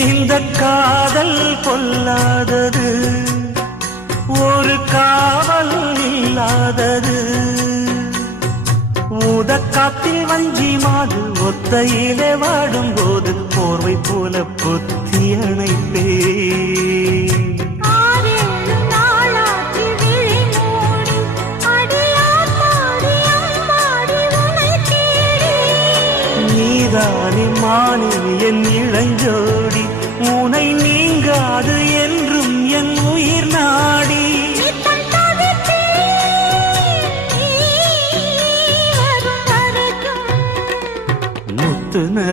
இந்த காதல் பொல்லாதது, ஒரு காவல் இல்லாதது. ஊதக்காத்தில் வஞ்சி மாது ஒத்தையிலே வாடும் போது போர்வை போல பொத்தி அணைப்பே. நீதானே மானே என் இளஞ்சோடி.